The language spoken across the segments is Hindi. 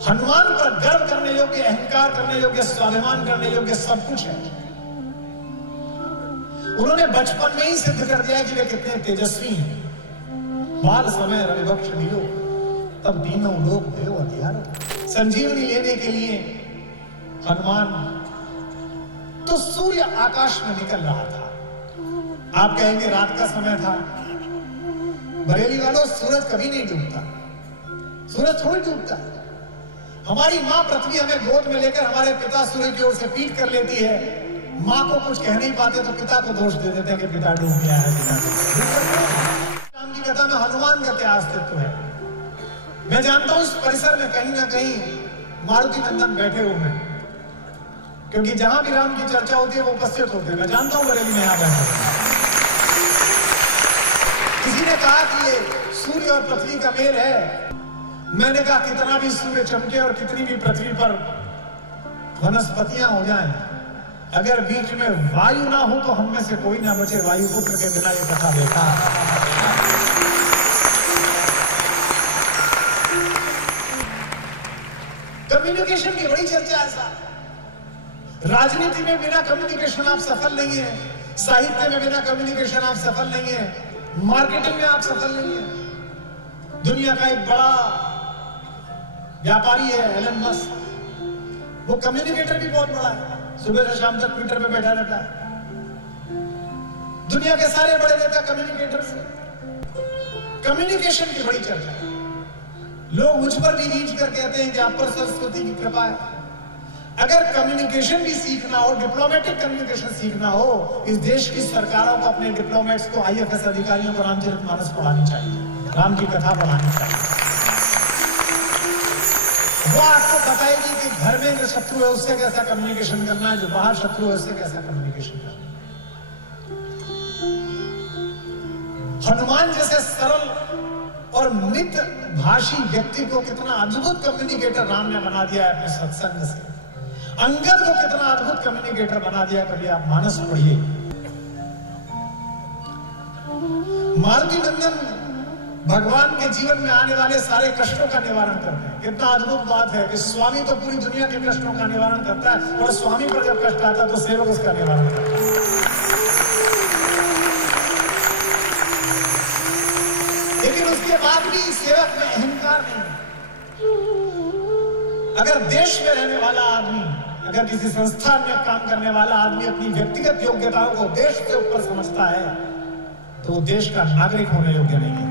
हनुमान पर गर्व करने योग्य, अहंकार करने योग्य, स्वाभिमान करने योग्य सब कुछ है। उन्होंने बचपन में ही सिद्ध कर दिया कि वे कितने तेजस्वी हैं। बाल समय रविवक्ष लियो, तब दीनों लोक भयो अधियारो। संजीवनी लेने के लिए हनुमान तो सूर्य आकाश में निकल रहा था। आप कहेंगे रात का समय था। बरेली वालों, सूरज कभी नहीं डूबता, सूरज थोड़ी डूबता। हमारी मां पृथ्वी हमें गोद में लेकर हमारे पिता सूर्य की ओर से पीठ कर लेती है। मां को कुछ कह नहीं पाते तो पिता को दोष दे देते हैं कि पिता डूब गया है, पिता राम की कथा में हनुमान का क्या अस्तित्व है। मैं जानता हूं इस परिसर में कहीं ना कहीं मारुति नंदन बैठे हुए हैं, क्योंकि जहां भी राम की चर्चा होती है वो उपस्थित होते हैं। मैं जानता हूं बरेली में यहां बैठे। किसी ने कहा कि ये सूर्य और पृथ्वी का मेल है। मैंने कहा कितना भी सूर्य चमके और कितनी भी पृथ्वी पर वनस्पतियां हो जाएं, अगर बीच में वायु ना हो तो हम में से कोई ना बचे। वायु पुत्र के बिना ये कथा बेकार। कम्युनिकेशन की बड़ी चर्चा है साहब। राजनीति में बिना कम्युनिकेशन आप सफल नहीं है, साहित्य में बिना कम्युनिकेशन आप सफल नहीं है, मार्केटिंग में आप सफल नहीं है। दुनिया का एक बड़ा व्यापारी है एलन मस्क, वो कम्युनिकेटर भी बहुत बड़ा है। सुबह से शाम तक ट्विटर पे बैठा रहता है। दुनिया के सारे बड़े नेता कम्युनिकेटर से। कम्युनिकेशन की बड़ी चर्चा है। लोग मुझ पर भी रीच कर कहते हैं कि आप पर सरस्वती की कृपा है। अगर कम्युनिकेशन भी सीखना हो, डिप्लोमेटिक कम्युनिकेशन सीखना हो, इस देश की सरकारों को अपने डिप्लोमेट्स को, आईएफएस अधिकारियों को रामचरितमानस पढ़ानी चाहिए, राम की कथा पढ़ानी चाहिए। वो आपको बताएगी कि घर में जो शत्रु है उससे कैसा कम्युनिकेशन करना है, जो बाहर शत्रु है उससे कैसा कम्युनिकेशन करना है। हनुमान जैसे सरल और मित भाषी व्यक्ति को कितना अद्भुत कम्युनिकेटर राम ने बना दिया है अपने सत्संग से। अंगद को कितना अद्भुत कम्युनिकेटर बना दिया, कभी आप मानस पढ़िए। मारुति नंदन भगवान के जीवन में आने वाले सारे कष्टों का निवारण करते हैं। कितना अद्भुत बात है कि स्वामी तो पूरी दुनिया के कष्टों का निवारण करता है, और स्वामी पर जब कष्ट आता है तो सेवक उसका निवारण करता है। लेकिन उसके बाद भी सेवक में अहंकार नहीं। अगर देश में रहने वाला आदमी, अगर किसी संस्थान में काम करने वाला आदमी अपनी व्यक्तिगत योग्यताओं को देश के ऊपर समझता है तो वो देश का नागरिक होने योग्य नहीं है।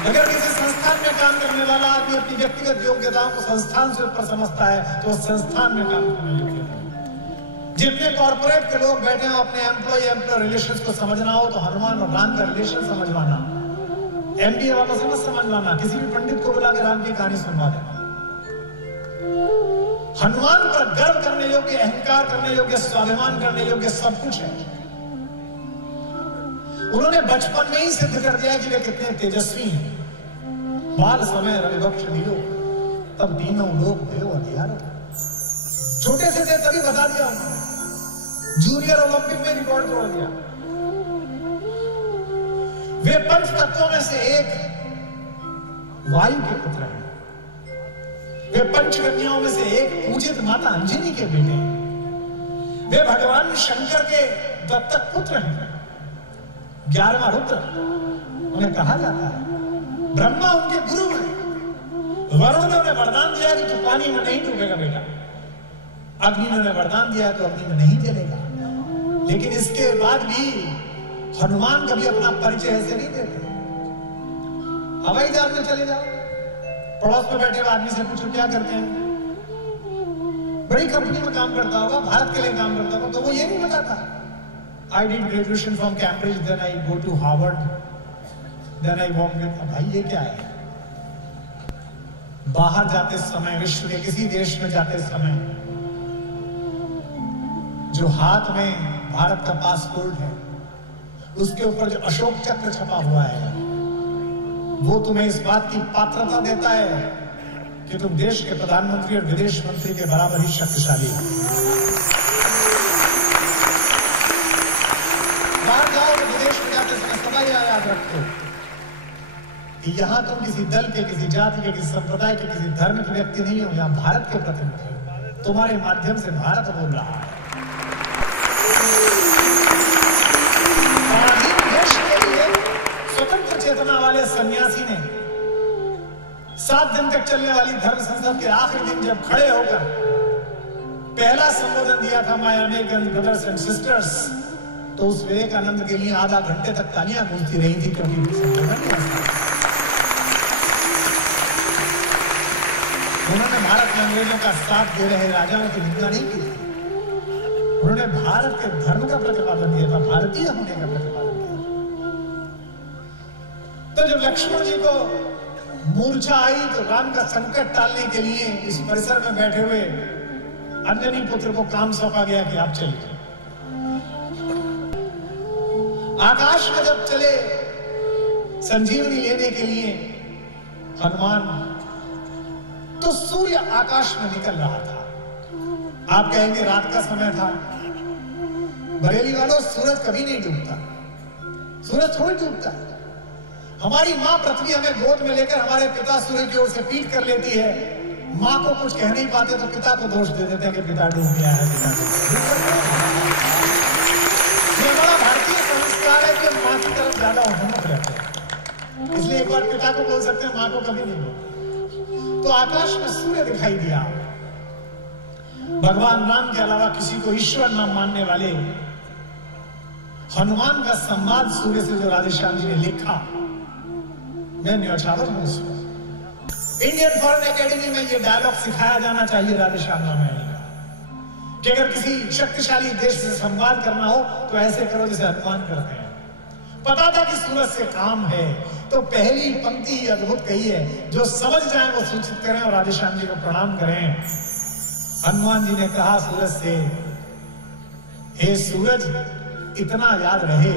अगर किसी संस्थान में काम करने वाला आदमी अपनी व्यक्तिगत योग्यताओं को संस्थान से ऊपर समझता है तो संस्थान में काम करने योग्य नहीं। जितने कॉर्पोरेट के लोग बैठे हो, अपने एम्प्लॉय रिलेशंस को समझना हो तो हनुमान और राम का रिलेशन समझवाना। एमबीए वालों से मत समझवाना, किसी भी पंडित को बुला के राम की कहानी सुनवा देना। हनुमान पर गर्व करने योग्य, अहंकार करने योग्य, स्वाभिमान करने योग्य सब कुछ है। उन्होंने बचपन में ही सिद्ध कर दिया कि वे कितने तेजस्वी हैं। बाल समय रविवक्ष लियो, तब दीनों लोक भयो अधियारो। छोटे से थे तभी बता दिया उन्होंने। जूनियर ओलंपिक में रिकॉर्ड तोड़ दिया। वे पंच तत्वों में से एक वायु के पुत्र हैं। वे पंचकन्याओं में से एक पूजित माता अंजनी के बेटे हैं। वे भगवान शंकर के दत्तक पुत्र हैं। 11वां रुद्र उन्हें कहा जाता है। ब्रह्मा उनके गुरु हैं। वरुण ने उन्हें वरदान दिया कि तू पानी में नहीं डूबेगा बेटा। अग्नि ने उन्हें वरदान दिया तो अग्नि में नहीं जलेगा। लेकिन इसके बाद भी हनुमान कभी अपना परिचय ऐसे नहीं देते। हवाई जहाज में चले जाओ, पड़ोस में बैठे हुए आदमी से पूछो क्या करते हैं। बड़ी कंपनी में काम करता होगा, भारत के लिए काम करता होगा, तो वो ये नहीं बताता I did graduation from Cambridge, then I go to Harvard, then I work with। भाई ये क्या है? बाहर जाते समय, विश्व के किसी देश में जाते समय जो हाथ में भारत का पासपोर्ट है, उसके ऊपर जो अशोक चक्र छपा हुआ है, वो तुम्हें इस बात की पात्रता देता है कि तुम देश के प्रधानमंत्री और विदेश मंत्री के बराबर ही शक्तिशाली हो। बाहर जाओ तो विदेश में जाते समय सदा याद रखो, कि यहां तुम किसी दल के, किसी जाति के, किसी संप्रदाय के, किसी धर्म के व्यक्ति नहीं हो, यहां भारत के प्रतिनिधि हो। तुम्हारे माध्यम से भारत बोल रहा है। देश के लिए स्वतंत्र चेतना वाले सन्यासी ने 7 दिन तक चलने वाली धर्म संसद के आखिरी दिन जब खड़े होकर पहला संबोधन दिया था, my American brothers and sisters, तो उस विवेकानंद के लिए आधा घंटे तक तालियां गूंजती रही थी, क्योंकि उन्होंने भारत में अंग्रेजों का साथ दे रहे राजाओं की निंदा नहीं की। उन्होंने भारत के धर्म का प्रतिपादन किया था, भारतीय होने का प्रतिपादन किया। तो जब लक्ष्मण जी को मूर्छा आई तो राम का संकट टालने के लिए इस परिसर में बैठे हुए अंजनी पुत्र को काम सौंपा गया कि आप चलिए। आकाश में जब चले संजीवनी लेने के लिए हनुमान, तो सूर्य आकाश में निकल रहा था। आप कहेंगे रात का समय था। बरेली वालों, सूरज कभी नहीं डूबता, सूरज थोड़ी डूबता है। हमारी मां पृथ्वी हमें गोद में लेकर हमारे पिता सूर्य की ओर से पीठ कर लेती है। मां को कुछ कह नहीं पाते तो पिता को दोष दे देते हैं कि पिता डूब गया है, पिता ये बड़ा भारतीय संस्कार है कि मां की तरफ ज्यादा उन्मुख रहते हैं, इसलिए एक बार पिता को बोल सकते हैं, मां को कभी नहीं बोलते। तो आकाश में सूर्य दिखाई दिया। भगवान राम के अलावा किसी को ईश्वर नाम मानने वाले हनुमान का संवाद सूर्य से जो राधेश्याम जी ने लिखा, मैं न्यौछावर हूं उसमें। इंडियन फॉरेन एकेडमी में यह डायलॉग सिखाया जाना चाहिए राधेश्याम रामायण का, कि अगर किसी शक्तिशाली देश से संवाद करना हो तो ऐसे करो जैसे हनुमान करते हैं। पता था कि सूरज से काम है, तो पहली पंक्ति ही अद्भुत कही है, जो समझ जाए वो सूचित करें और राधेश्याम जी को प्रणाम करें। हनुमान जी ने कहा सूरज से, हे सूरज, इतना याद रहे,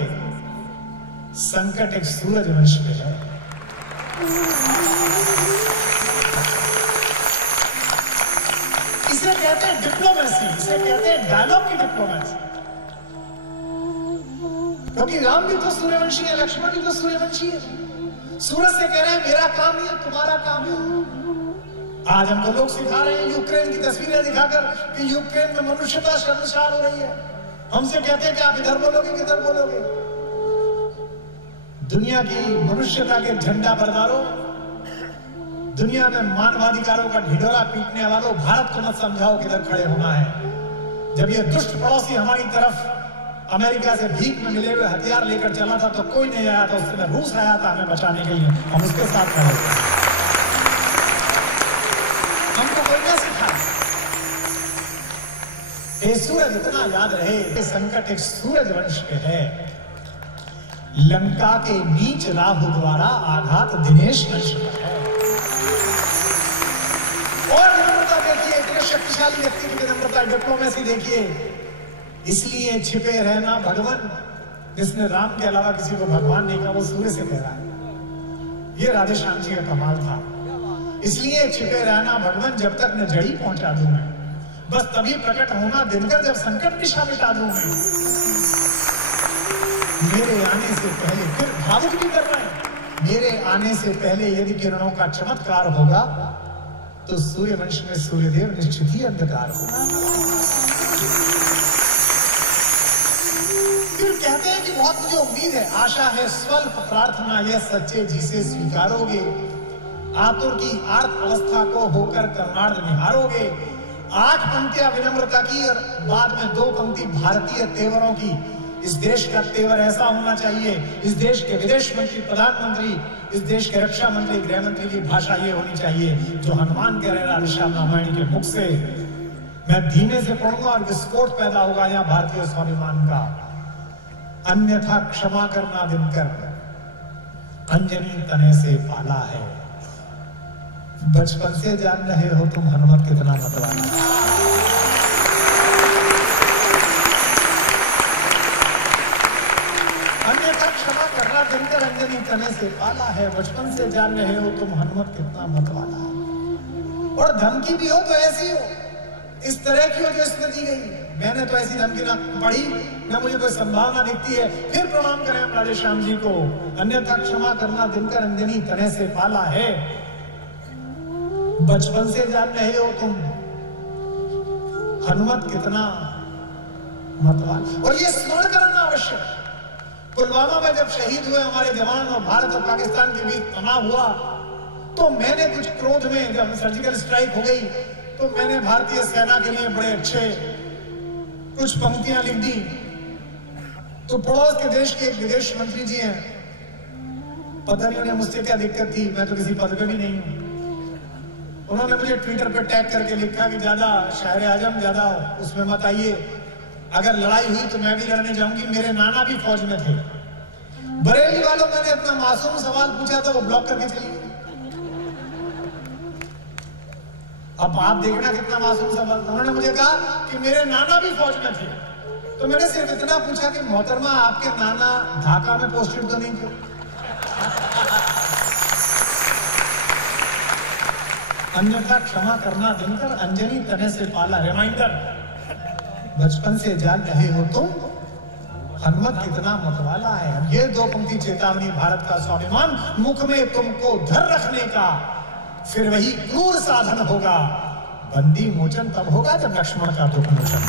संकट एक सूरज वंश पे है। इसे कहते हैं डिप्लोमेसी, इसे कहते हैं डायलॉग की डिप्लोमेसी। क्योंकि राम भी तो सूर्यवंशी है, लक्ष्मण भी तो सूर्यवंशी है। सूरज से कह रहे हैं मेरा काम नहीं है, तुम्हारा काम है। आज हमको लोग सिखा रहे हैं यूक्रेन की तस्वीरें दिखाकर कि यूक्रेन में मनुष्यता शर्मसार हो रही है। हमसे कहते हैं कि आप इधर बोलोगे किधर बोलोगे। दुनिया की मनुष्यता के झंडा बरदारों, दुनिया में मानवाधिकारों का ढिढोरा पीटने वालों, भारत को मत समझाओ किधर खड़े होना है। जब ये दुष्ट पड़ोसी हमारी तरफ अमेरिका से भीख में मिले हुए हथियार लेकर चला था तो कोई नहीं आया था, उस समय रूस आया था हमें बचाने के लिए, हम उसके साथ खड़े थे। हमको कोई क्या सिखाया? ये सूरज इतना याद रहे, ये संकट एक सूरज वंश पे है। लंका के नीच राहु द्वारा आघात दिनेश वंश पर है। और विनम्रता देखिए, इतने शक्तिशाली व्यक्ति की विनम्रता, डिप्लोमेसी देखिए। इसलिए छिपे रहना भगवान, जिसने राम के अलावा किसी को भगवान नहीं कहा, वो सूर्य से कह रहा है। ये राधेश्याम जी का कमाल था। इसलिए छिपे रहना भगवान, जब तक न जड़ी पहुंचा दूं मैं, बस तभी प्रकट होना दिनकर जब संकट निशा मिटा दूं मैं। मेरे आने से पहले, फिर भावुक भी कर रहे हैं, मेरे आने से पहले यदि किरणों का चमत्कार होगा तो सूर्यवंश में सूर्यदेव निश्चित ही अंधकार होगा। फिर कहते हैं कि बहुत मुझे उम्मीद है, आशा है, स्वल्प प्रार्थना यह सच्चे जिसे स्वीकारोगे, आतुर की आर्त अवस्था को होकर कर्णार्ध निहारोगे। 8 पंक्तियां विनम्रता की और बाद में 2 पंक्ति भारतीय तेवरों की। इस देश का तेवर ऐसा होना चाहिए, इस देश के विदेश मंत्री, प्रधानमंत्री, इस देश के रक्षा मंत्री, गृह मंत्री की भाषा ये होनी चाहिए जो हनुमान कह रहे राधेश्याम रामायण के मुख से। मैं धीमे से पढ़ूंगा और विस्फोट पैदा होगा यहाँ भारतीय स्वाभिमान का। अन्यथा क्षमा करना दिनकर, अंजनी तने से पाला है। बचपन से जान रहे हो तुम हनुमत कितना मतवाला है। अन्यथा क्षमा करना दिनकर, अंजनी तने से पाला है। बचपन से जान रहे हो तुम हनुमत कितना मतवाला है। और धमकी भी हो तो ऐसी हो इस तरह की जो स्मृति गई, मैंने तो ऐसी धमकी ना पढ़ी ना मुझे कोई संभावना दिखती है। फिर प्रणाम करें हम राधे श्याम जी को, अन्यथा क्षमा करना दिनकर अंजनी तने से पाला है। बचपन से जान रहे हो तुम हनुमत कितना मतवाल, और ये स्मरण करना आवश्यक। पुलवामा में जब शहीद हुए हमारे जवान और भारत और पाकिस्तान के बीच तनाव हुआ, तो मैंने कुछ क्रोध में, जब सर्जिकल स्ट्राइक हो गई, तो मैंने भारतीय सेना के लिए बड़े अच्छे कुछ पंक्तियां लिख दी। तो पड़ोस के देश के एक विदेश मंत्री जी हैं, पता नहीं उन्हें मुझसे क्या दिक्कत थी, मैं तो किसी पद पे भी नहीं हूं। उन्होंने मुझे ट्विटर पे टैग करके लिखा कि ज्यादा शायर आजम ज्यादा उसमें मत आइए, अगर लड़ाई हुई तो मैं भी लड़ने जाऊंगी, मेरे नाना भी फौज में थे। बरेली वालों, मैंने इतना मासूम सवाल पूछा था, वो ब्लॉक करके चली गई। अब आप देखना कितना मासूम सवाल था। उन्होंने मुझे कहा कि मेरे नाना भी फौज में थे, तो मैंने सिर्फ इतना पूछा कि मोहतरमा आपके नाना ढाका में पोस्टेड तो नहीं थे? अन्यथा क्षमा करना दिनकर अंजनी तने से पाला। रिमाइंडर, बचपन से जान रहे हो तुम हनुमत कितना मतवाला है। अब ये दो पंक्ति चेतावनी, भारत का स्वाभिमान मुख में तुमको धर रखने का, फिर वही क्रूर साधन होगा। बंदी मोचन तब होगा जब लक्ष्मण का दुख मोचन।